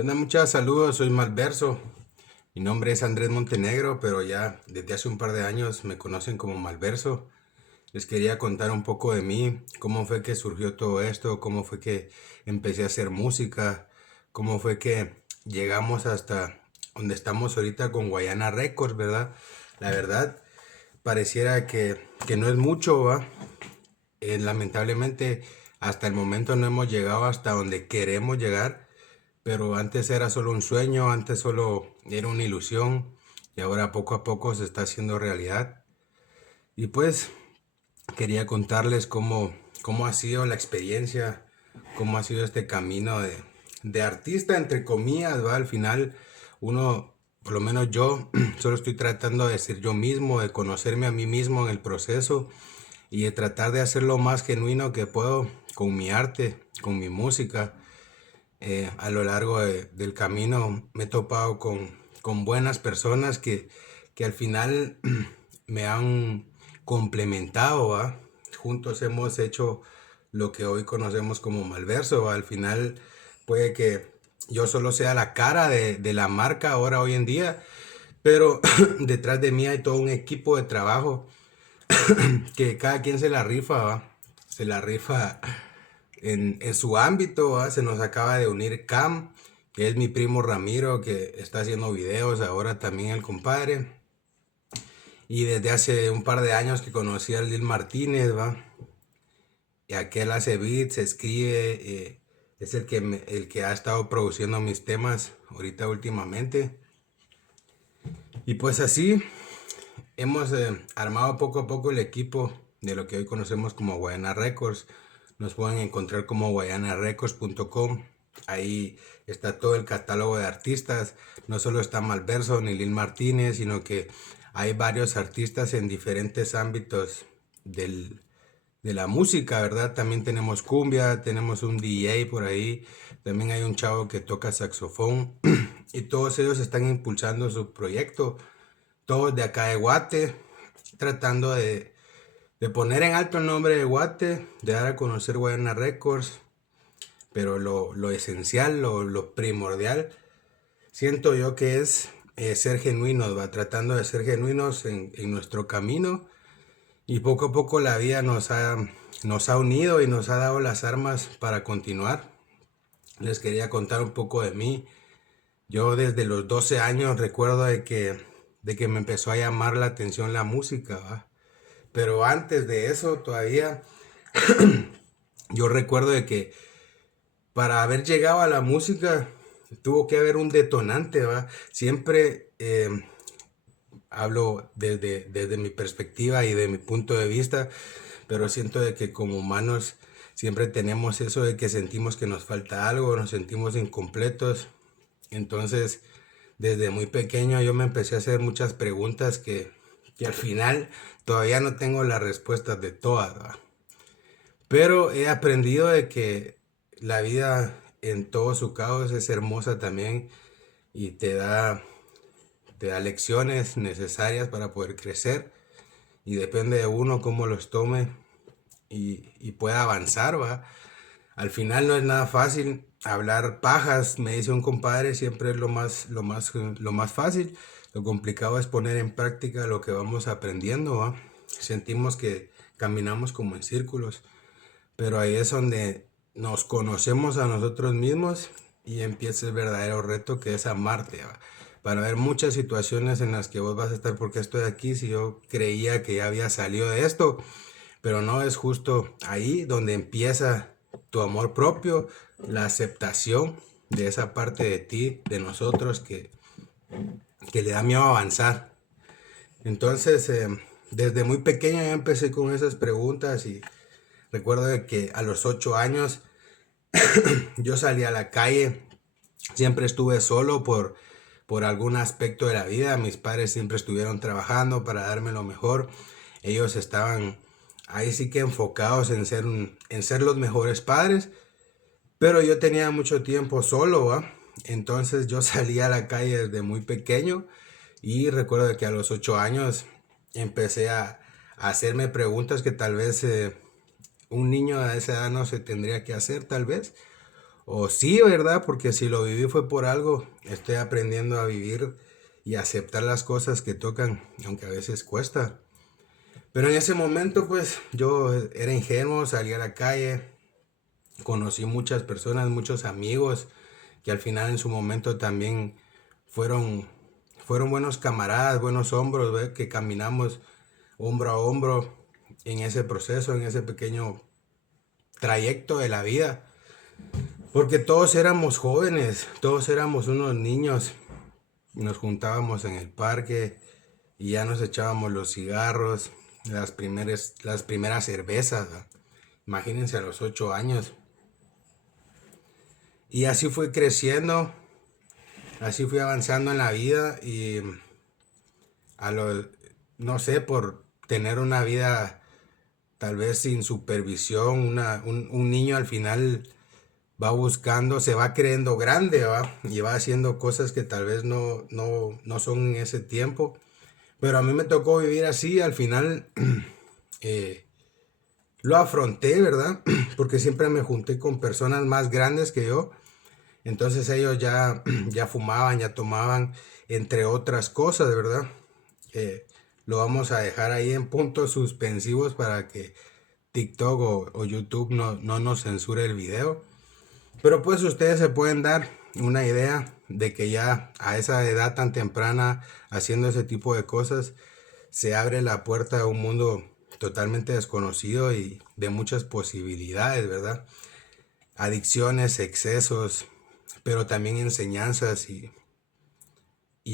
¿Qué onda? Muchas saludos, soy Malverso. Mi nombre es Andrés Montenegro, pero ya desde hace un par de años me conocen como Malverso. Les quería contar un poco de mí, cómo fue que surgió todo esto, cómo fue que empecé a hacer música, cómo fue que llegamos hasta donde estamos ahorita con Guayana Records, ¿verdad? La verdad, pareciera que no es mucho, ¿va? Lamentablemente, hasta el momento no hemos llegado hasta donde queremos llegar. Pero antes era solo un sueño, antes solo era una ilusión y ahora poco a poco se está haciendo realidad. Y pues quería contarles cómo ha sido la experiencia, cómo ha sido este camino de artista, entre comillas, ¿va? Al final uno, por lo menos yo, solo estoy tratando de ser yo mismo, de conocerme a mí mismo en el proceso y de tratar de hacer lo más genuino que puedo con mi arte, con mi música. A lo largo del camino me he topado con buenas personas que al final me han complementado, ¿va? Juntos hemos hecho lo que hoy conocemos como Malverso, ¿va? Al final puede que yo solo sea la cara de la marca ahora hoy en día, pero detrás de mí hay todo un equipo de trabajo que cada quien se la rifa, ¿va? Se la rifa en su ámbito, ¿va? Se nos acaba de unir Cam, que es mi primo Ramiro, que está haciendo videos ahora también el compadre. Y desde hace un par de años que conocí a Lil Martínez, ¿va? Y aquel hace beats, escribe, es el que ha estado produciendo mis temas ahorita últimamente. Y pues así hemos armado poco a poco el equipo de lo que hoy conocemos como Guayana Records. Nos pueden encontrar como guayanarecords.com. Ahí está todo el catálogo de artistas. No solo está Malverso ni Lil Martínez, sino que hay varios artistas en diferentes ámbitos del, de la música, ¿verdad? También tenemos cumbia, tenemos un DJ por ahí, también hay un chavo que toca saxofón y todos ellos están impulsando su proyecto, todos de acá de Guate, tratando de poner en alto el nombre de Guate, de dar a conocer Guayana Records, pero lo esencial, lo primordial, siento yo que es ser genuinos, va tratando de ser genuinos en nuestro camino y poco a poco la vida nos ha unido y nos ha dado las armas para continuar. Les quería contar un poco de mí. Yo desde los 12 años recuerdo de que me empezó a llamar la atención la música, ¿va? Pero antes de eso todavía yo recuerdo de que para haber llegado a la música tuvo que haber un detonante, ¿va? Siempre hablo desde mi perspectiva y de mi punto de vista, pero siento de que como humanos siempre tenemos eso de que sentimos que nos falta algo, nos sentimos incompletos. Entonces, desde muy pequeño yo me empecé a hacer muchas preguntas que al final todavía no tengo las respuestas de todas, ¿va? Pero he aprendido de que la vida en todo su caos es hermosa también y te da lecciones necesarias para poder crecer y depende de uno cómo los tome y pueda avanzar, ¿va? Al final no es nada fácil hablar pajas, me dice un compadre, siempre es lo más fácil. Lo complicado es poner en práctica lo que vamos aprendiendo, ¿va? Sentimos que caminamos como en círculos, pero ahí es donde nos conocemos a nosotros mismos y empieza el verdadero reto que es amarte, ¿va? Para ver muchas situaciones en las que vos vas a estar, porque estoy aquí si yo creía que ya había salido de esto, pero no es justo ahí donde empieza tu amor propio, la aceptación de esa parte de ti, de nosotros que le da miedo avanzar. Entonces, desde muy pequeño ya empecé con esas preguntas y recuerdo de que a los 8 años yo salí a la calle, siempre estuve solo por algún aspecto de la vida, mis padres siempre estuvieron trabajando para darme lo mejor, ellos estaban ahí sí que enfocados en ser los mejores padres, pero yo tenía mucho tiempo solo, ¿va? Entonces yo salí a la calle desde muy pequeño y recuerdo que a los 8 años empecé a hacerme preguntas que tal vez un niño a esa edad no se tendría que hacer tal vez, O sí, ¿verdad? Porque si lo viví fue por algo. Estoy aprendiendo a vivir y aceptar las cosas que tocan, aunque a veces cuesta. Pero en ese momento, pues yo era ingenuo, salí a la calle, conocí muchas personas, muchos amigos, que al final en su momento también fueron, fueron buenos camaradas, buenos hombros, ¿ve? Que caminamos hombro a hombro en ese proceso, en ese pequeño trayecto de la vida. Porque todos éramos jóvenes, todos éramos unos niños. Nos juntábamos en el parque y ya nos echábamos los cigarros, las primeras cervezas. ¿No? Imagínense a los 8 años. Y así fui creciendo, así fui avanzando en la vida y a los, no sé, por tener una vida tal vez sin supervisión, un niño al final va buscando, se va creyendo grande, ¿va? Y va haciendo cosas que tal vez no son en ese tiempo. Pero a mí me tocó vivir así, al final eh, lo afronté, ¿verdad? Porque siempre me junté con personas más grandes que yo. Entonces ellos ya, ya fumaban, ya tomaban, entre otras cosas, ¿verdad? Lo vamos a dejar ahí en puntos suspensivos para que TikTok o YouTube no nos censure el video. Pero pues ustedes se pueden dar una idea de que ya a esa edad tan temprana, haciendo ese tipo de cosas, se abre la puerta a un mundo totalmente desconocido y de muchas posibilidades, ¿verdad? Adicciones, excesos, pero también enseñanzas y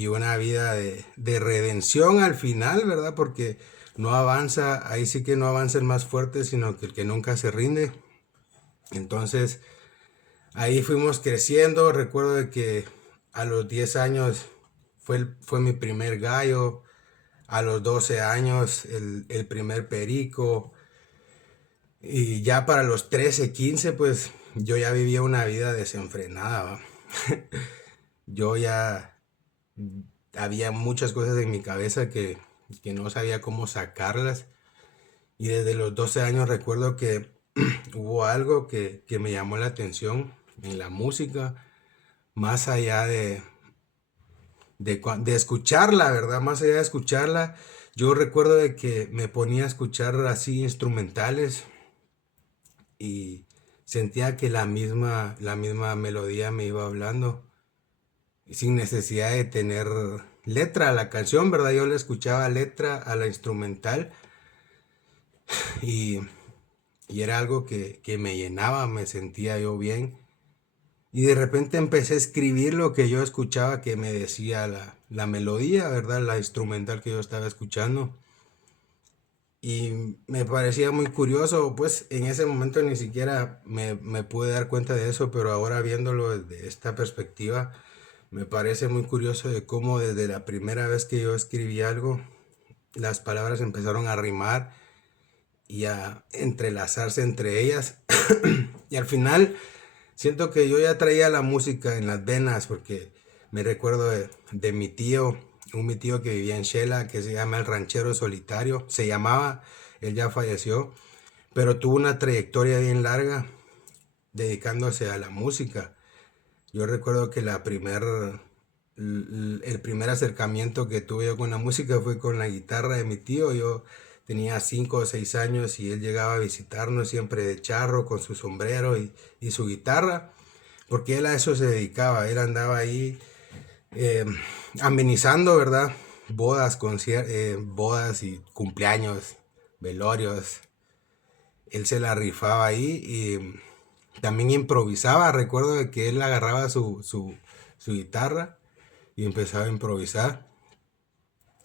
una vida de redención al final, ¿verdad? Porque no avanza, ahí sí que no avanza el más fuerte, sino que el que nunca se rinde. Entonces, ahí fuimos creciendo. Recuerdo de que a los 10 años fue mi primer gallo. A los 12 años el primer perico. Y ya para los 13 15 pues yo ya vivía una vida desenfrenada, ¿va? Yo ya había muchas cosas en mi cabeza que no sabía cómo sacarlas. Y desde los 12 años recuerdo que hubo algo que me llamó la atención en la música, más allá de escucharla, ¿verdad? Más allá de escucharla, yo recuerdo de que me ponía a escuchar así instrumentales y sentía que la misma melodía me iba hablando sin necesidad de tener letra a la canción, ¿verdad? Yo le escuchaba letra a la instrumental y, y era algo que me llenaba, me sentía yo bien. Y de repente empecé a escribir lo que yo escuchaba que me decía la melodía, ¿verdad? La instrumental que yo estaba escuchando. Y me parecía muy curioso, pues en ese momento ni siquiera me pude dar cuenta de eso, pero ahora viéndolo desde esta perspectiva, me parece muy curioso de cómo desde la primera vez que yo escribí algo, las palabras empezaron a rimar y a entrelazarse entre ellas. Y al final siento que yo ya traía la música en las venas porque me recuerdo de mi tío que vivía en Shela, que se llama el Ranchero Solitario, se llamaba, él ya falleció, pero tuvo una trayectoria bien larga dedicándose a la música. Yo recuerdo que el primer acercamiento que tuve yo con la música fue con la guitarra de mi tío. Yo tenía 5 o 6 años y él llegaba a visitarnos siempre de charro con su sombrero y su guitarra, porque él a eso se dedicaba. Él andaba ahí eh, amenizando, ¿verdad? Bodas y cumpleaños, velorios. Él se la rifaba ahí y también improvisaba. Recuerdo de que él agarraba su guitarra y empezaba a improvisar.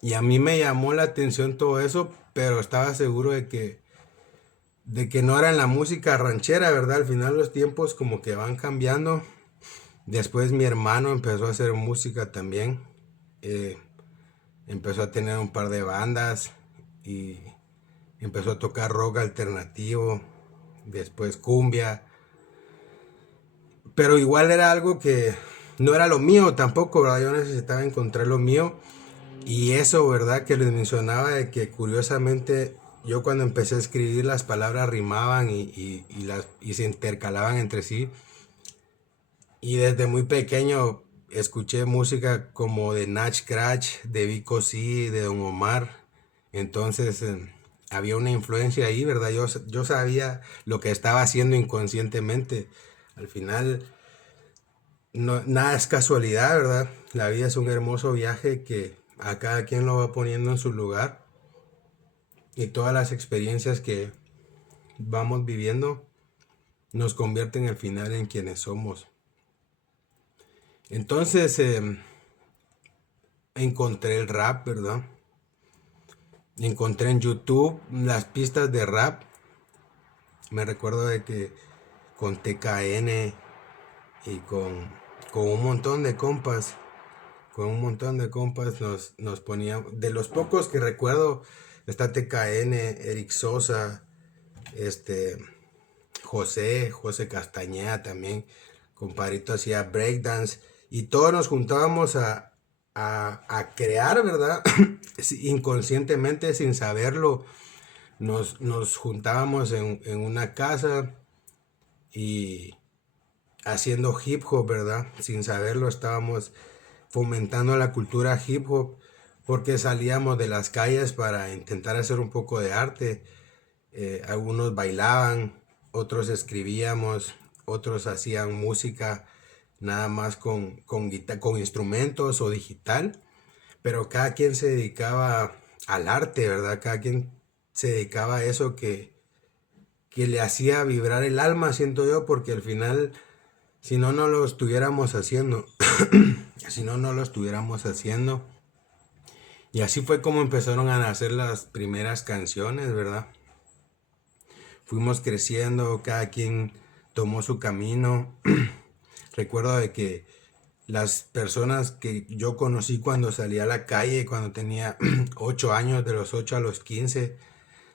Y a mí me llamó la atención todo eso, pero estaba seguro de que no era en la música ranchera, ¿verdad? Al final los tiempos como que van cambiando. Después mi hermano empezó a hacer música también. Eh, Empezó a tener un par de bandas y empezó a tocar rock alternativo, después cumbia. Pero igual era algo que no era lo mío tampoco, ¿verdad? Yo necesitaba encontrar lo mío. Y eso, ¿verdad? Que les mencionaba de que curiosamente yo cuando empecé a escribir las palabras rimaban y se intercalaban entre sí. Y desde muy pequeño escuché música como de Nach Crash, de Vico C, de Don Omar. Entonces había una influencia ahí, ¿verdad? Yo sabía lo que estaba haciendo inconscientemente. Al final, no, nada es casualidad, ¿verdad? La vida es un hermoso viaje que a cada quien lo va poniendo en su lugar. Y todas las experiencias que vamos viviendo nos convierten al final en quienes somos. Entonces encontré el rap, ¿verdad? Encontré en YouTube las pistas de rap. Me recuerdo de que con TKN y con un montón de compas, nos poníamos. De los pocos que recuerdo, está TKN, Eric Sosa, este, José Castañeda también. Compadrito hacía breakdance. Y todos nos juntábamos a crear, ¿verdad? Inconscientemente, sin saberlo. Nos juntábamos en una casa y haciendo hip hop, ¿verdad? Sin saberlo estábamos fomentando la cultura hip hop porque salíamos de las calles para intentar hacer un poco de arte. Algunos bailaban, otros escribíamos, otros hacían música nada más con instrumentos o digital, pero cada quien se dedicaba al arte, ¿verdad? Cada quien se dedicaba a eso que le hacía vibrar el alma, siento yo, porque al final, si no, no lo estuviéramos haciendo. Si no, no lo estuviéramos haciendo. Y así fue como empezaron a nacer las primeras canciones, ¿verdad? Fuimos creciendo, cada quien tomó su camino. Recuerdo de que las personas que yo conocí cuando salí a la calle, cuando tenía 8 años, de los 8 a los 15,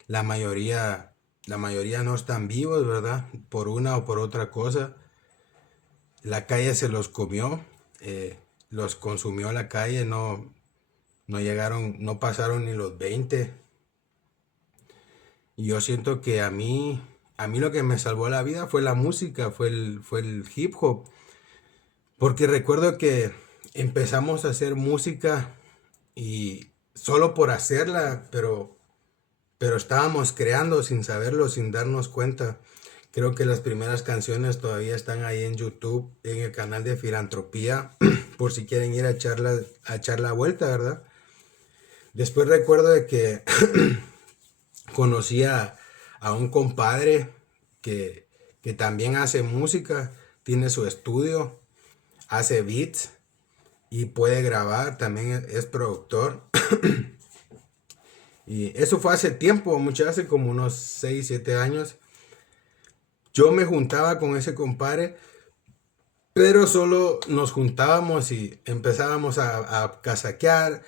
la mayoría, la mayoría no están vivos, ¿verdad? Por una o por otra cosa. La calle se los comió, los consumió la calle, no llegaron, no pasaron ni los 20. Y yo siento que a mí lo que me salvó la vida fue la música, fue el hip hop. Porque recuerdo que empezamos a hacer música y solo por hacerla, pero estábamos creando sin saberlo, sin darnos cuenta. Creo que las primeras canciones todavía están ahí en YouTube, en el canal de Filantropía, por si quieren ir a echar la vuelta, ¿verdad? Después recuerdo de que conocí a un compadre que, que también hace música, tiene su estudio, hace beats y puede grabar, también es productor. Y eso fue hace tiempo, mucho hace como unos 6 7 años. Yo me juntaba con ese compadre, pero solo nos juntábamos y empezábamos a casaquear,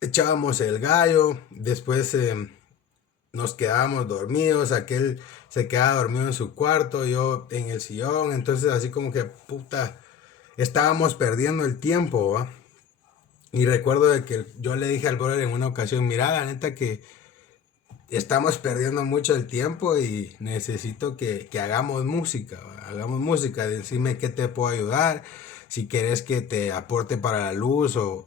echábamos el gallo, después nos quedábamos dormidos, aquel se quedaba dormido en su cuarto, yo en el sillón, entonces así como que puta, estábamos perdiendo el tiempo, ¿va? Y recuerdo de que yo le dije al brother en una ocasión, mira, la neta que estamos perdiendo mucho el tiempo y necesito que hagamos música, ¿va? Hagamos música, decime qué te puedo ayudar, si quieres que te aporte para la luz o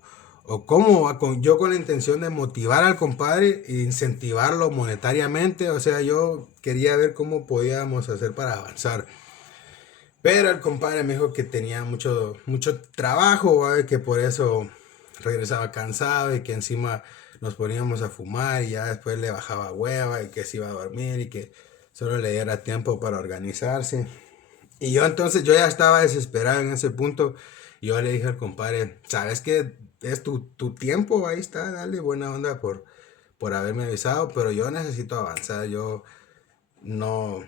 cómo, ¿va? Yo con la intención de motivar al compadre e incentivarlo monetariamente, o sea, yo quería ver cómo podíamos hacer para avanzar. Pero el compadre me dijo que tenía mucho, mucho trabajo, ¿va? Que por eso regresaba cansado y que encima nos poníamos a fumar y ya después le bajaba hueva y que se iba a dormir y que solo le diera tiempo para organizarse. Y yo entonces, yo ya estaba desesperado en ese punto. Y yo le dije al compadre, ¿sabes qué? Es tu tiempo, ahí está, dale buena onda por haberme avisado, pero yo necesito avanzar, yo no,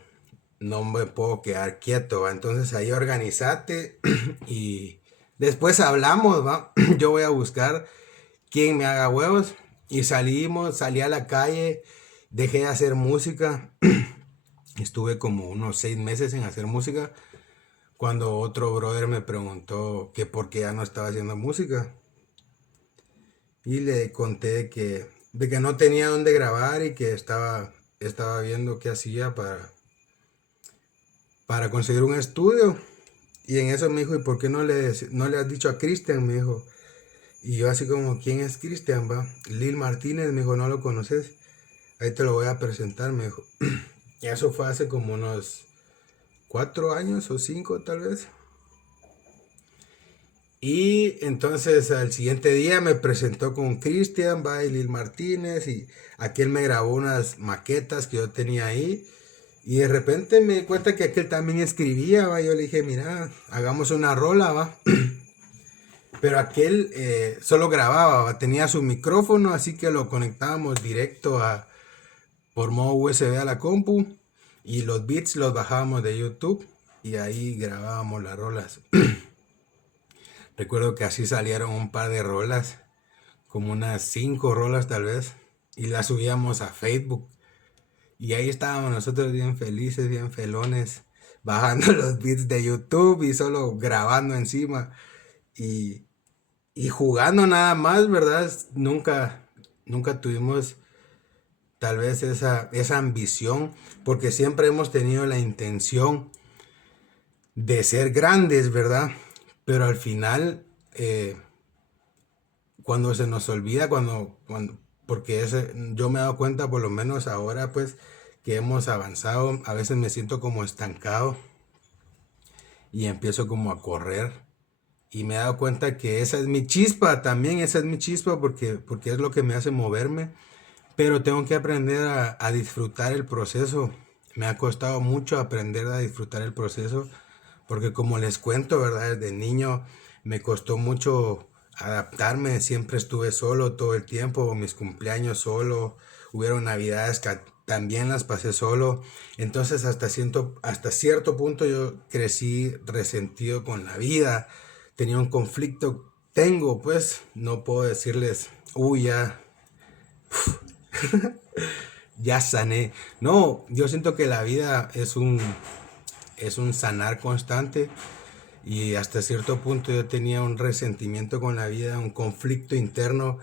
no me puedo quedar quieto, ¿va? Entonces ahí organízate y después hablamos, ¿va? Yo voy a buscar quien me haga huevos y salí a la calle, dejé de hacer música, estuve como unos 6 meses en hacer música cuando otro brother me preguntó que por qué ya no estaba haciendo música y le conté de que no tenía dónde grabar y que estaba viendo qué hacía para conseguir un estudio. Y en eso me dijo, ¿y por qué no le has dicho a Cristian? Me dijo. Y yo así como, ¿quién es Cristian, va? Lil Martínez, me dijo, ¿no lo conoces? Ahí te lo voy a presentar, me dijo. Y eso fue hace como unos 4 años o 5 tal vez. Y entonces al siguiente día me presentó con Cristian, va, y Lil Martínez, y aquel me grabó unas maquetas que yo tenía ahí. Y de repente me di cuenta que aquel también escribía, va. Yo le dije, mira, hagamos una rola, va. Pero aquel solo grababa, ¿va? Tenía su micrófono, así que lo conectábamos directo por modo USB a la compu. Y los beats los bajábamos de YouTube y ahí grabábamos las rolas. Recuerdo que así salieron un par de rolas, como unas 5 rolas tal vez, y las subíamos a Facebook. Y ahí estábamos nosotros bien felices, bien felones, bajando los beats de YouTube y solo grabando encima y, y jugando nada más, ¿verdad? Nunca tuvimos tal vez esa ambición, porque siempre hemos tenido la intención de ser grandes, ¿verdad? Pero al final, cuando se nos olvida, porque yo me he dado cuenta, por lo menos ahora, pues, que hemos avanzado, a veces me siento como estancado y empiezo como a correr. Y me he dado cuenta que esa es mi chispa, también esa es mi chispa, porque es lo que me hace moverme. Pero tengo que aprender a disfrutar el proceso. Me ha costado mucho aprender a disfrutar el proceso, porque como les cuento, ¿verdad? Desde niño me costó mucho adaptarme. Siempre estuve solo todo el tiempo, mis cumpleaños solo. Hubieron navidades que también las pasé solo. Entonces hasta cierto punto yo crecí resentido con la vida. Tenía un conflicto. Pues, no puedo decirles, uy, ya sané. No, yo siento que la vida es un sanar constante y hasta cierto punto yo tenía un resentimiento con la vida, un conflicto interno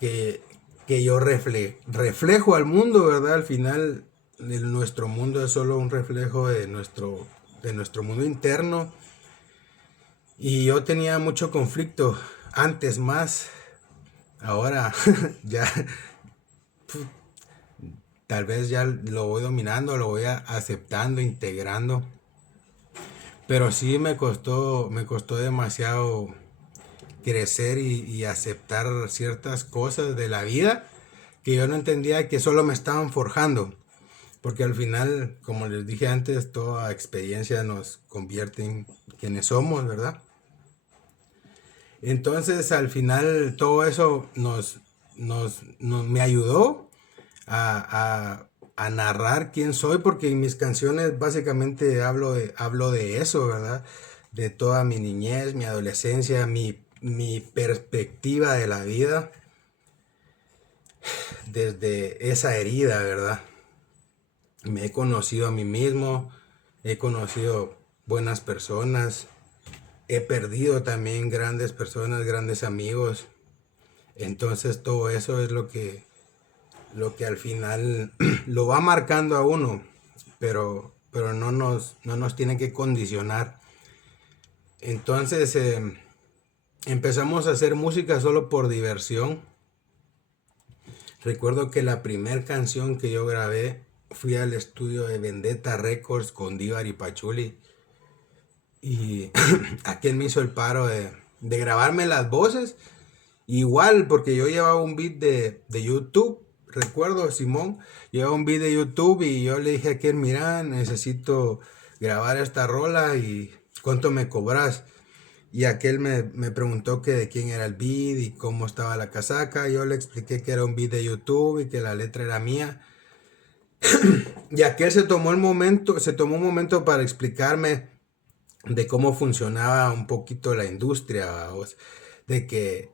que, que yo reflejo al mundo, ¿verdad? Al final, nuestro mundo es solo un reflejo de nuestro mundo interno y yo tenía mucho conflicto antes más. Ahora ya tal vez ya lo voy dominando, lo voy aceptando, integrando. Pero sí me costó demasiado crecer y aceptar ciertas cosas de la vida que yo no entendía que solo me estaban forjando. Porque al final, como les dije antes, toda experiencia nos convierte en quienes somos, ¿verdad? Entonces, al final, todo eso me ayudó a narrar quién soy, porque en mis canciones básicamente hablo de eso, ¿verdad? De toda mi niñez, mi adolescencia, mi perspectiva de la vida desde esa herida, ¿verdad? Me he conocido a mí mismo, he conocido buenas personas, he perdido también grandes personas, grandes amigos. Entonces todo eso es lo que al final lo va marcando a uno, pero no nos tiene que condicionar. Entonces empezamos a hacer música solo por diversión. Recuerdo que la primera canción que yo grabé fui al estudio de Vendetta Records con Divar y Pachuli. Y aquel me hizo el paro de grabarme las voces. Igual, porque yo llevaba un beat de YouTube. Recuerdo, Simón, llevaba un beat de YouTube y yo le dije a aquel, mira, necesito grabar esta rola y ¿cuánto me cobras? Y aquel me preguntó que de quién era el beat y cómo estaba la casaca. Yo le expliqué que era un beat de YouTube y que la letra era mía. Y aquel se tomó un momento para explicarme de cómo funcionaba un poquito la industria, ¿vamos? De que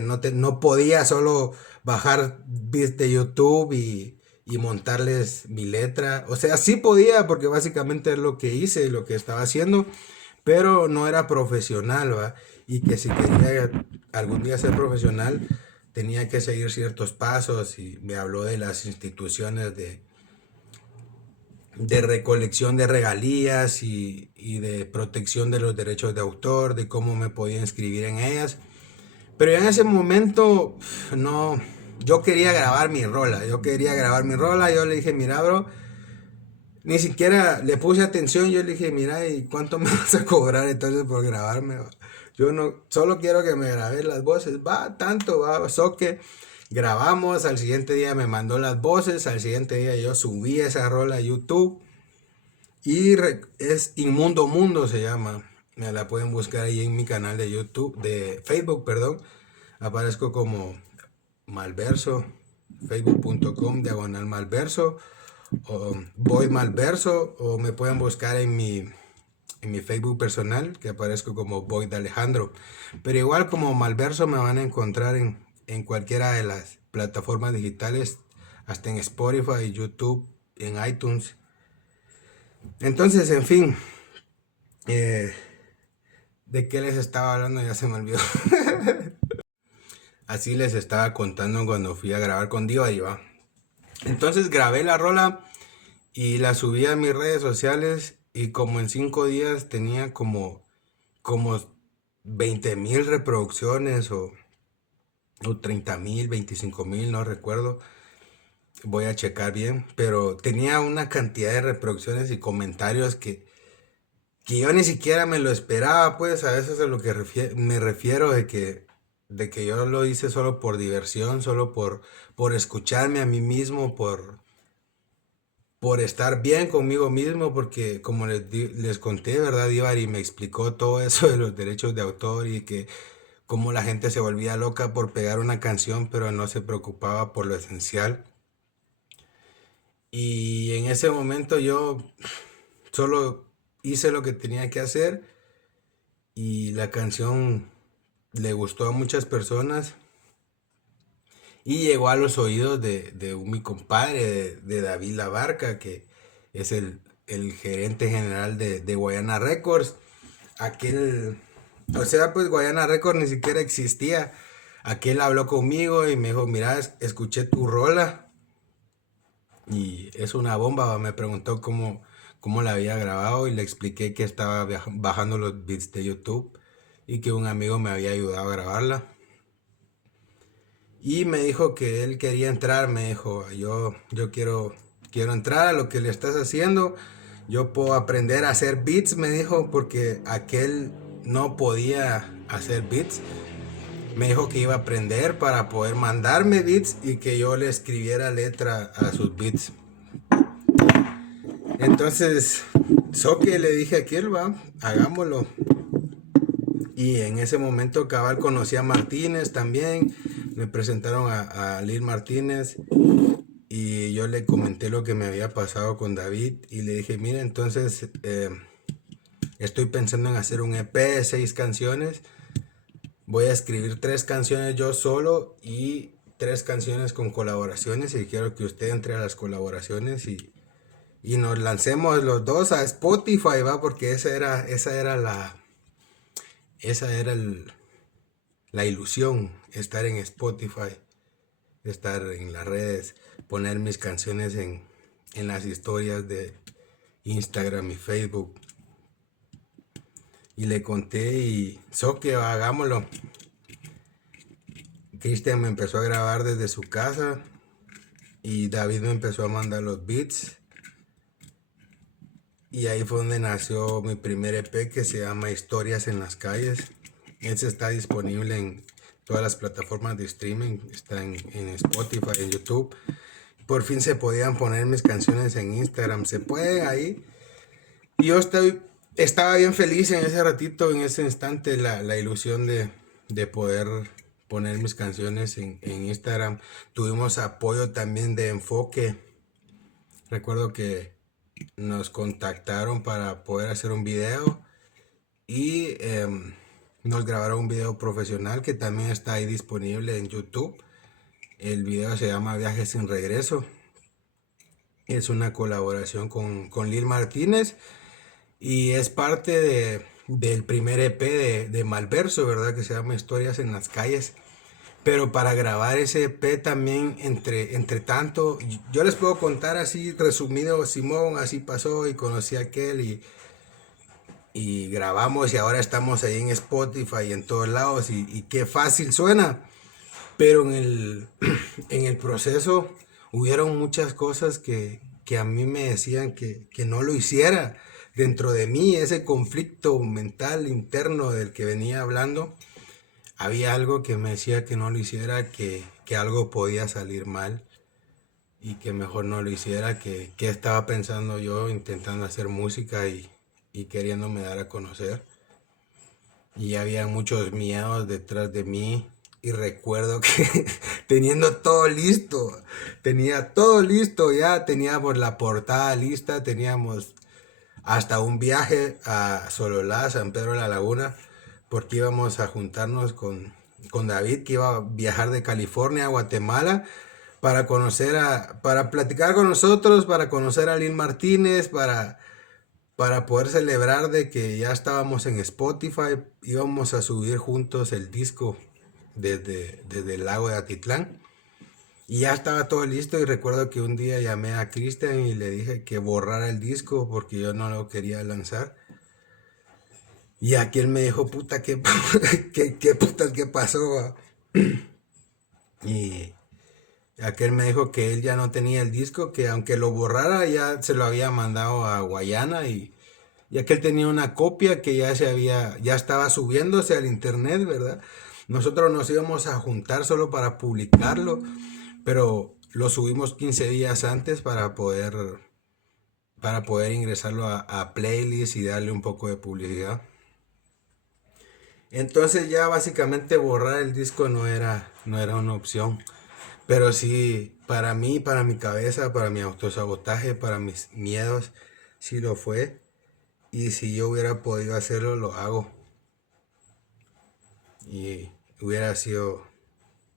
no podía solo bajar beats de YouTube y montarles mi letra. O sea, sí podía, porque básicamente es lo que hice, lo que estaba haciendo, pero no era profesional, ¿va? Y que si quería algún día ser profesional, tenía que seguir ciertos pasos y me habló de las instituciones de recolección de regalías y de protección de los derechos de autor, de cómo me podía inscribir en ellas. Pero en ese momento, no, yo quería grabar mi rola, yo le dije, mira, bro, ni siquiera le puse atención, yo le dije, mira, ¿y cuánto me vas a cobrar entonces por grabarme? Yo no, solo quiero que me grabes las voces, va, tanto, va, so que grabamos, al siguiente día me mandó las voces, al siguiente día yo subí esa rola a YouTube y es Inmundo Mundo se llama, me la pueden buscar ahí en mi canal de YouTube, de Facebook, perdón, aparezco como Malverso, facebook.com/Malverso o Voy Malverso, o me pueden buscar en mi Facebook personal que aparezco como Void Alejandro, pero igual como Malverso me van a encontrar en cualquiera de las plataformas digitales, hasta en Spotify, YouTube, en iTunes. Entonces, en fin, eh, ¿de qué les estaba hablando? Ya se me olvidó. Así les estaba contando cuando fui a grabar con Diva Diva. Entonces grabé la rola y la subí a mis redes sociales y como en 5 días tenía como 20,000 reproducciones o 30,000, 25,000, no recuerdo. Voy a checar bien, pero tenía una cantidad de reproducciones y comentarios que yo ni siquiera me lo esperaba, pues a eso es a lo que me refiero de que yo lo hice solo por diversión, solo por escucharme a mí mismo, por estar bien conmigo mismo, porque como les conté, ¿verdad? Ibar me explicó todo eso de los derechos de autor y que cómo la gente se volvía loca por pegar una canción, pero no se preocupaba por lo esencial. Y en ese momento yo solo hice lo que tenía que hacer y la canción le gustó a muchas personas y llegó a los oídos de mi compadre, de David Labarca, que es el gerente general de Guayana Records. Aquel, o sea, pues Guayana Records ni siquiera existía. Aquel habló conmigo y me dijo, mira, escuché tu rola y es una bomba. Me preguntó cómo la había grabado y le expliqué que estaba bajando los beats de YouTube y que un amigo me había ayudado a grabarla. Y me dijo que él quería entrar, me dijo, yo quiero entrar a lo que le estás haciendo, yo puedo aprender a hacer beats, me dijo, porque aquel no podía hacer beats. Me dijo que iba a aprender para poder mandarme beats y que yo le escribiera letra a sus beats. Entonces, que le dije a aquel, va, hagámoslo. Y en ese momento cabal conocí a Martínez también, me presentaron a Lil Martínez y yo le comenté lo que me había pasado con David y le dije, mira, entonces estoy pensando en hacer un EP de 6 canciones, voy a escribir 3 canciones yo solo y 3 canciones con colaboraciones y quiero que usted entre a las colaboraciones y nos lancemos los dos a Spotify, va, porque esa era la ilusión, estar en Spotify, estar en las redes, poner mis canciones en las historias de Instagram y Facebook. Y le conté y que hagámoslo. Cristian me empezó a grabar desde su casa y David me empezó a mandar los beats. Y ahí fue donde nació mi primer EP que se llama Historias en las Calles. Ese está disponible en todas las plataformas de streaming, está en Spotify, en YouTube. Por fin se podían poner mis canciones en Instagram, se puede ahí. Y yo estaba bien feliz en ese ratito, en ese instante, la ilusión de poder poner mis canciones en Instagram. Tuvimos apoyo también de Enfoque. Recuerdo que nos contactaron para poder hacer un video y nos grabaron un video profesional que también está ahí disponible en YouTube. El video se llama Viaje sin Regreso. Es una colaboración con Lil Martínez y es parte del primer EP de Malverso, ¿verdad? Que se llama Historias en las Calles. Pero para grabar ese EP también, entre tanto, yo les puedo contar así resumido, Simón, así pasó y conocí a aquel y grabamos y ahora estamos ahí en Spotify y en todos lados y qué fácil suena. Pero en el proceso hubieron muchas cosas que a mí me decían que no lo hiciera. Dentro de mí, ese conflicto mental interno del que venía hablando, había algo que me decía que no lo hiciera, que algo podía salir mal y que mejor no lo hiciera, que estaba pensando yo intentando hacer música y queriéndome dar a conocer. Y había muchos miedos detrás de mí. Y recuerdo que teniendo todo listo, tenía todo listo ya, teníamos la portada lista, teníamos hasta un viaje a Sololá, San Pedro de la Laguna, porque íbamos a juntarnos con David, que iba a viajar de California a Guatemala para para platicar con nosotros, para conocer a Lynn Martínez, para poder celebrar de que ya estábamos en Spotify, íbamos a subir juntos el disco desde el lago de Atitlán. Y ya estaba todo listo y recuerdo que un día llamé a Cristian y le dije que borrara el disco porque yo no lo quería lanzar. Y aquel me dijo, puta, ¿qué putas, qué pasó? Y aquel me dijo que él ya no tenía el disco, que aunque lo borrara ya se lo había mandado a Guayana y aquel tenía una copia que ya estaba subiéndose al internet, ¿verdad? Nosotros nos íbamos a juntar solo para publicarlo, pero lo subimos 15 días antes para poder ingresarlo a playlist y darle un poco de publicidad. Entonces ya básicamente borrar el disco no era una opción. Pero sí, para mí, para mi cabeza, para mi autosabotaje, para mis miedos, sí lo fue. Y si yo hubiera podido hacerlo, lo hago. Y hubiera sido,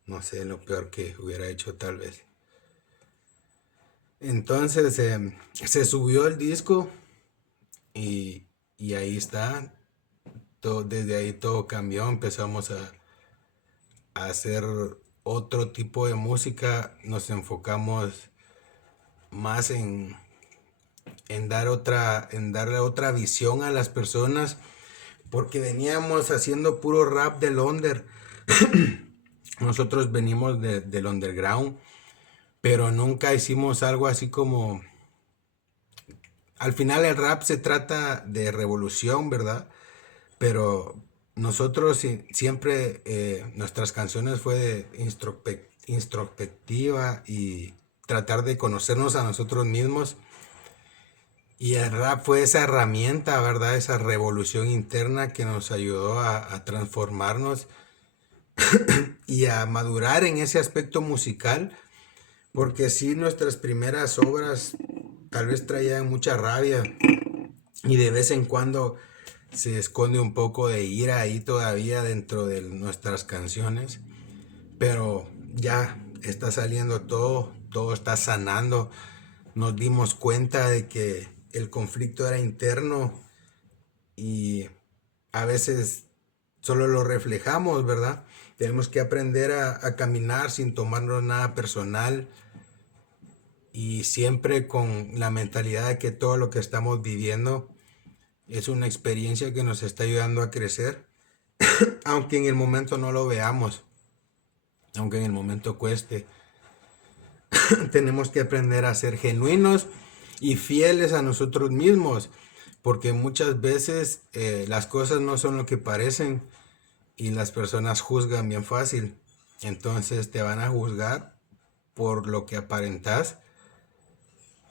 no sé, lo peor que hubiera hecho tal vez. Entonces se subió el disco y ahí está. Desde ahí todo cambió. Empezamos a hacer otro tipo de música. Nos enfocamos más en darle otra visión a las personas. Porque veníamos haciendo puro rap del under. Nosotros venimos del underground. Pero nunca hicimos algo así como... Al final el rap se trata de revolución, ¿verdad? Pero nosotros siempre, nuestras canciones fue de introspectiva y tratar de conocernos a nosotros mismos. Y el rap fue esa herramienta, ¿verdad? Esa revolución interna que nos ayudó a transformarnos y a madurar en ese aspecto musical. Porque sí, nuestras primeras obras tal vez traían mucha rabia y de vez en cuando se esconde un poco de ira ahí todavía dentro de nuestras canciones. Pero ya está saliendo todo, todo está sanando. Nos dimos cuenta de que el conflicto era interno y a veces solo lo reflejamos, ¿verdad? Tenemos que aprender a caminar sin tomarnos nada personal y siempre con la mentalidad de que todo lo que estamos viviendo es una experiencia que nos está ayudando a crecer, aunque en el momento no lo veamos, aunque en el momento cueste. Tenemos que aprender a ser genuinos y fieles a nosotros mismos, porque muchas veces las cosas no son lo que parecen y las personas juzgan bien fácil. Entonces te van a juzgar por lo que aparentas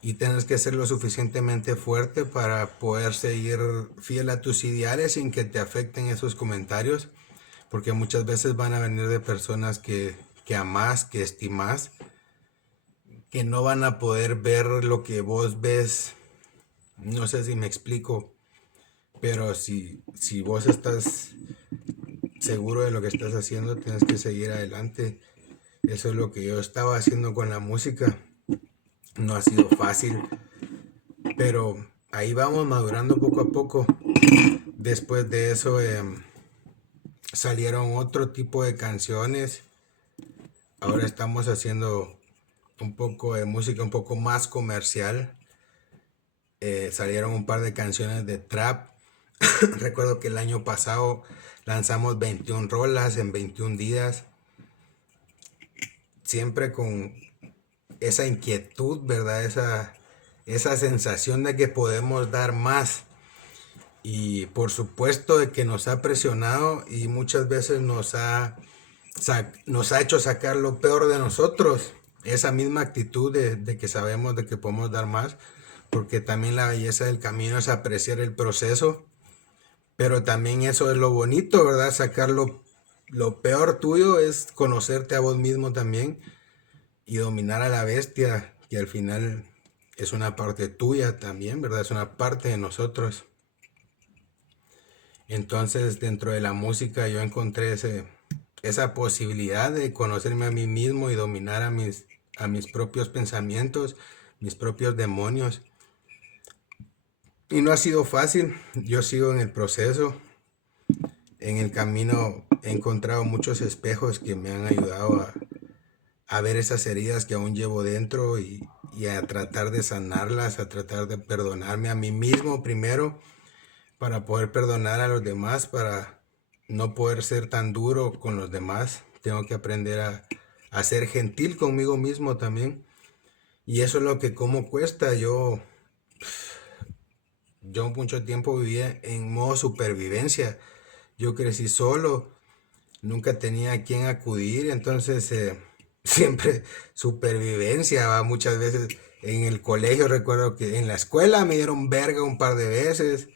y tienes que ser lo suficientemente fuerte para poder seguir fiel a tus ideales sin que te afecten esos comentarios, porque muchas veces van a venir de personas que amás, que estimás, que no van a poder ver lo que vos ves. No sé si me explico, pero si vos estás seguro de lo que estás haciendo, tienes que seguir adelante. Eso es lo que yo estaba haciendo con la música. No ha sido fácil, pero ahí vamos madurando poco a poco. Después de eso salieron otro tipo de canciones ahora estamos haciendo un poco de música un poco más comercial. Salieron un par de canciones de trap. Recuerdo que el año pasado lanzamos 21 rolas en 21 días, siempre con esa inquietud, ¿verdad? Esa sensación de que podemos dar más. Y por supuesto de que nos ha presionado y muchas veces nos ha hecho sacar lo peor de nosotros. Esa misma actitud de que sabemos de que podemos dar más, porque también la belleza del camino es apreciar el proceso, pero también eso es lo bonito, ¿verdad? Sacar lo peor tuyo es conocerte a vos mismo también y dominar a la bestia, que al final es una parte tuya también, ¿verdad? Es una parte de nosotros. Entonces, dentro de la música yo encontré esa posibilidad de conocerme a mí mismo y dominar a mis propios pensamientos, mis propios demonios. Y no ha sido fácil, yo sigo en el proceso. En el camino he encontrado muchos espejos que me han ayudado a ver esas heridas que aún llevo dentro y a tratar de sanarlas, a tratar de perdonarme a mí mismo primero para poder perdonar a los demás, para no poder ser tan duro con los demás. Tengo que aprender a ser gentil conmigo mismo también. Y eso es lo que como cuesta. Yo mucho tiempo vivía en modo supervivencia. Yo crecí solo, nunca tenía a quién acudir, entonces siempre supervivencia, ¿va? Muchas veces en el colegio recuerdo que en la escuela me dieron verga un par de veces,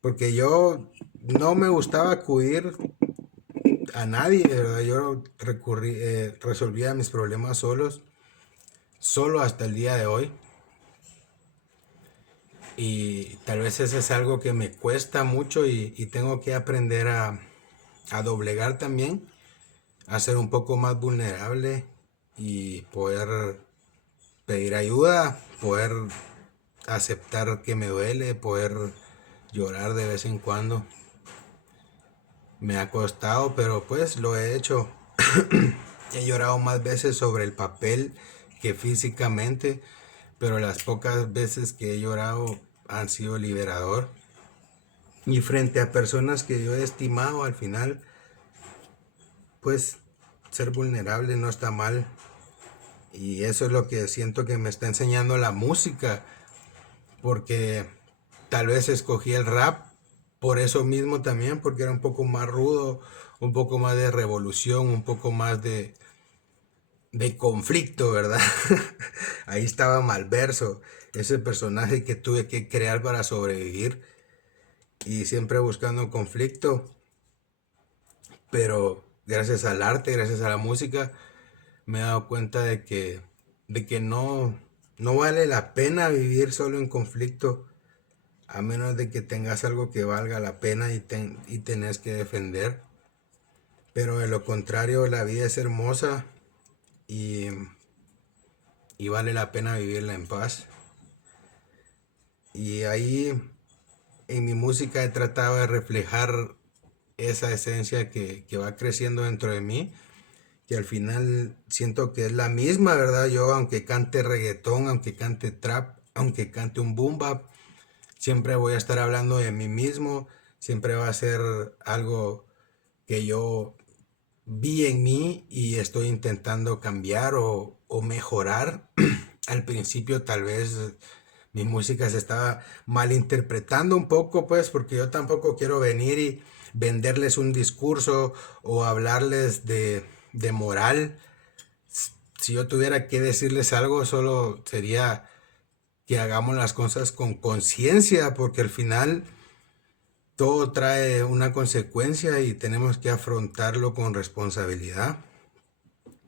porque yo no me gustaba acudir a nadie, ¿verdad? Yo resolvía mis problemas solo hasta el día de hoy. Y tal vez eso es algo que me cuesta mucho y tengo que aprender a doblegar también, a ser un poco más vulnerable y poder pedir ayuda, poder aceptar que me duele, poder llorar de vez en cuando. Me ha costado, pero pues lo he hecho. He llorado más veces sobre el papel que físicamente, pero las pocas veces que he llorado han sido liberador. Y frente a personas que yo he estimado, al final, pues ser vulnerable no está mal. Y eso es lo que siento que me está enseñando la música, porque tal vez escogí el rap por eso mismo también, porque era un poco más rudo, un poco más de revolución, un poco más de conflicto, ¿verdad? Ahí estaba Malverso, ese personaje que tuve que crear para sobrevivir y siempre buscando conflicto, pero gracias al arte, gracias a la música, me he dado cuenta de que no vale la pena vivir solo en conflicto, a menos de que tengas algo que valga la pena y tenés que defender. Pero de lo contrario, la vida es hermosa y, y vale la pena vivirla en paz. Y ahí en mi música he tratado de reflejar esa esencia que va creciendo dentro de mí, que al final siento que es la misma, ¿verdad? Yo aunque cante reggaetón, aunque cante trap, aunque cante un boom bap, siempre voy a estar hablando de mí mismo, siempre va a ser algo que yo vi en mí y estoy intentando cambiar o mejorar. Al principio tal vez mi música se estaba malinterpretando un poco, pues, porque yo tampoco quiero venir y venderles un discurso o hablarles de moral. Si yo tuviera que decirles algo, solo sería que hagamos las cosas con conciencia, porque al final todo trae una consecuencia y tenemos que afrontarlo con responsabilidad.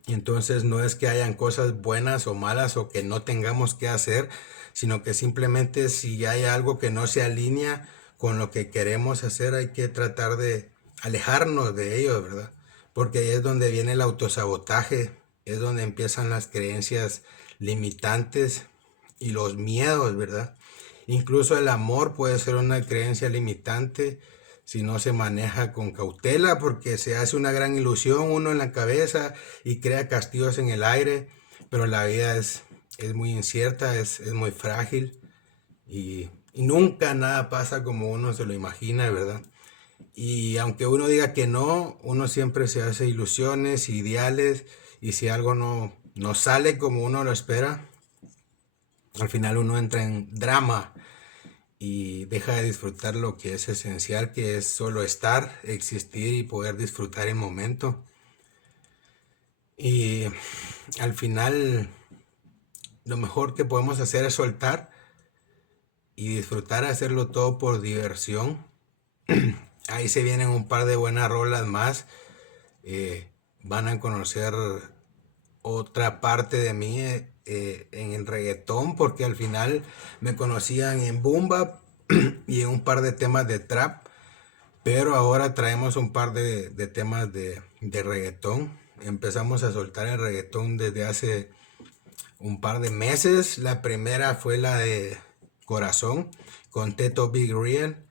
Y entonces no es que hayan cosas buenas o malas o que no tengamos que hacer, sino que simplemente si hay algo que no se alinea con lo que queremos hacer, hay que tratar de alejarnos de ello, ¿verdad? Porque ahí es donde viene el autosabotaje, es donde empiezan las creencias limitantes y los miedos, ¿verdad? Incluso el amor puede ser una creencia limitante si no se maneja con cautela, porque se hace una gran ilusión uno en la cabeza y crea castillos en el aire, pero la vida es muy incierta, es muy frágil y nunca nada pasa como uno se lo imagina, ¿verdad? Y aunque uno diga que no, uno siempre se hace ilusiones, ideales, y si algo no sale como uno lo espera, al final uno entra en drama y deja de disfrutar lo que es esencial, que es solo estar, existir y poder disfrutar el momento. Y al final lo mejor que podemos hacer es soltar y disfrutar, hacerlo todo por diversión. Ahí se vienen un par de buenas rolas más. Van a conocer otra parte de mí en el reggaetón, porque al final me conocían en boom bap y en un par de temas de trap, pero ahora traemos un par de temas de reggaetón. Empezamos a soltar el reggaetón desde hace un par de meses. La primera fue la de Corazón con Teto Big Real.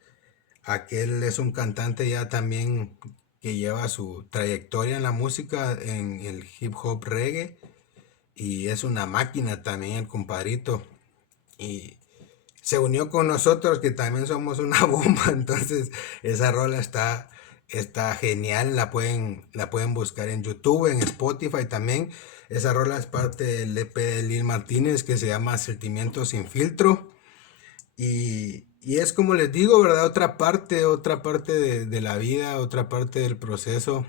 Aquel es un cantante ya también que lleva su trayectoria en la música, en el hip hop reggae, y es una máquina también el compadrito. Y se unió con nosotros que también somos una bomba, entonces esa rola está genial, la pueden buscar en YouTube, en Spotify también. Esa rola es parte del EP de Lil Martínez que se llama Sentimientos sin filtro. Y es como les digo, ¿verdad? Otra parte de la vida, otra parte del proceso,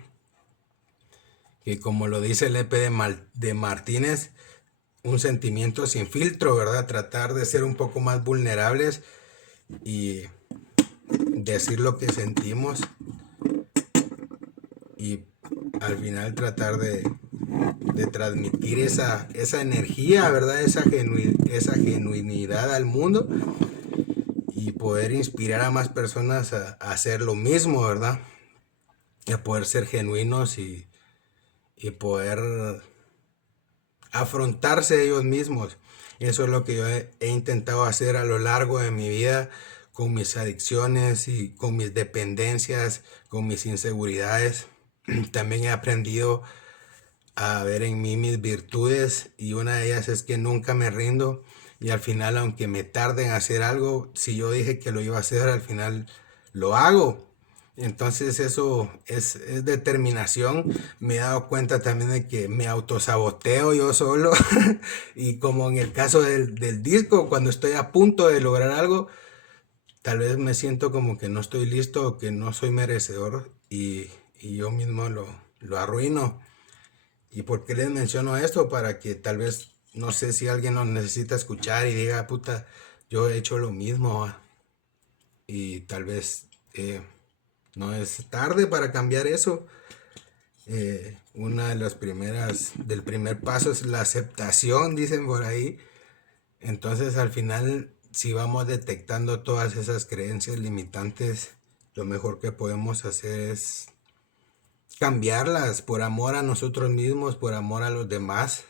que como lo dice el EP de Martínez, un sentimiento sin filtro, ¿verdad? Tratar de ser un poco más vulnerables y decir lo que sentimos y al final tratar de transmitir esa energía, ¿verdad? Esa genuinidad al mundo y poder inspirar a más personas a hacer lo mismo, ¿verdad? Y a poder ser genuinos y poder afrontarse ellos mismos. Eso es lo que yo he intentado hacer a lo largo de mi vida con mis adicciones y con mis dependencias, con mis inseguridades. También he aprendido a ver en mí mis virtudes y una de ellas es que nunca me rindo y al final, aunque me tarde en hacer algo, si yo dije que lo iba a hacer, al final lo hago. Entonces eso es determinación. Me he dado cuenta también de que me autosaboteo yo solo y como en el caso del disco, cuando estoy a punto de lograr algo, tal vez me siento como que no estoy listo o que no soy merecedor y yo mismo lo arruino. ¿Y por qué les menciono esto? Para que tal vez, no sé si alguien lo necesita escuchar y diga, puta, yo he hecho lo mismo, y tal vez no es tarde para cambiar eso. Una de las del primer paso es la aceptación, dicen por ahí. Entonces al final, si vamos detectando todas esas creencias limitantes, lo mejor que podemos hacer es cambiarlas por amor a nosotros mismos, por amor a los demás.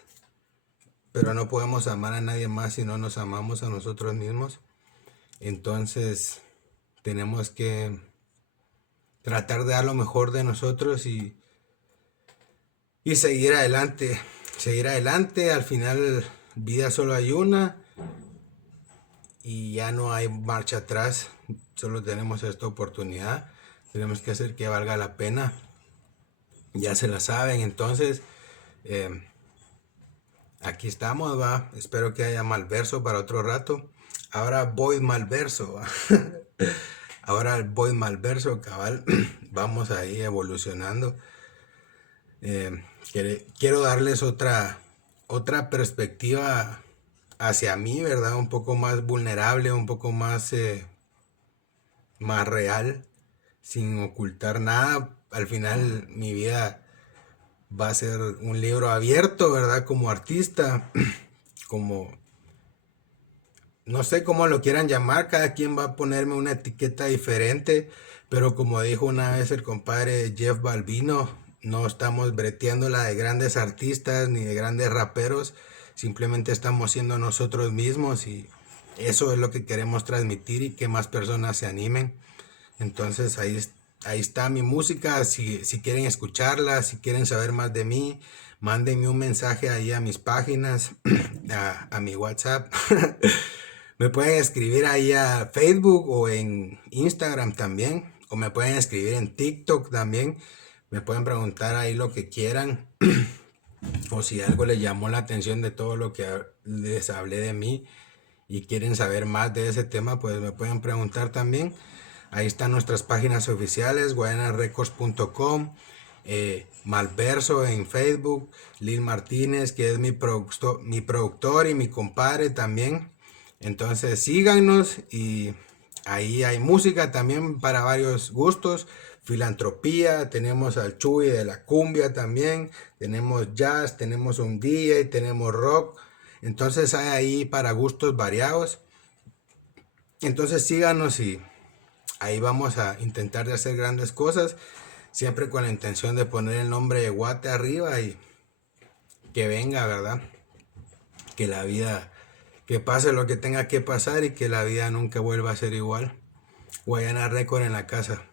Pero no podemos amar a nadie más si no nos amamos a nosotros mismos. Entonces tenemos que tratar de dar lo mejor de nosotros y seguir adelante. Seguir adelante, al final vida solo hay una y ya no hay marcha atrás. Solo tenemos esta oportunidad. Tenemos que hacer que valga la pena. Ya se la saben, entonces aquí estamos, va. Espero que haya malverso para otro rato. Ahora voy malverso, va. Ahora voy malverso, cabal. Vamos ahí evolucionando. Quiero darles otra perspectiva hacia mí, ¿verdad? Un poco más vulnerable, un poco más real, sin ocultar nada. Al final mi vida va a ser un libro abierto, ¿verdad? Como artista, como, no sé cómo lo quieran llamar, cada quien va a ponerme una etiqueta diferente, pero como dijo una vez el compadre Jeff Balbino, no estamos breteándola de grandes artistas ni de grandes raperos, simplemente estamos siendo nosotros mismos y eso es lo que queremos transmitir y que más personas se animen. Entonces ahí está mi música. Si quieren escucharla, si quieren saber más de mí, mándenme un mensaje ahí a mis páginas, a mi WhatsApp. Me pueden escribir ahí a Facebook o en Instagram también. O me pueden escribir en TikTok también. Me pueden preguntar ahí lo que quieran. O si algo les llamó la atención de todo lo que les hablé de mí y quieren saber más de ese tema, pues me pueden preguntar también. Ahí están nuestras páginas oficiales, guayanarecords.com, Malverso en Facebook, Lil Martínez, que es mi productor y mi compadre también. Entonces síganos y ahí hay música también para varios gustos. Filantropía, tenemos al Chuy de la cumbia también, tenemos jazz, tenemos un DJ, tenemos rock. Entonces hay ahí para gustos variados. Entonces síganos y ahí vamos a intentar de hacer grandes cosas, siempre con la intención de poner el nombre de Guate arriba y que venga, ¿verdad? Que la vida, que pase lo que tenga que pasar y que la vida nunca vuelva a ser igual. Guayana Record en la casa.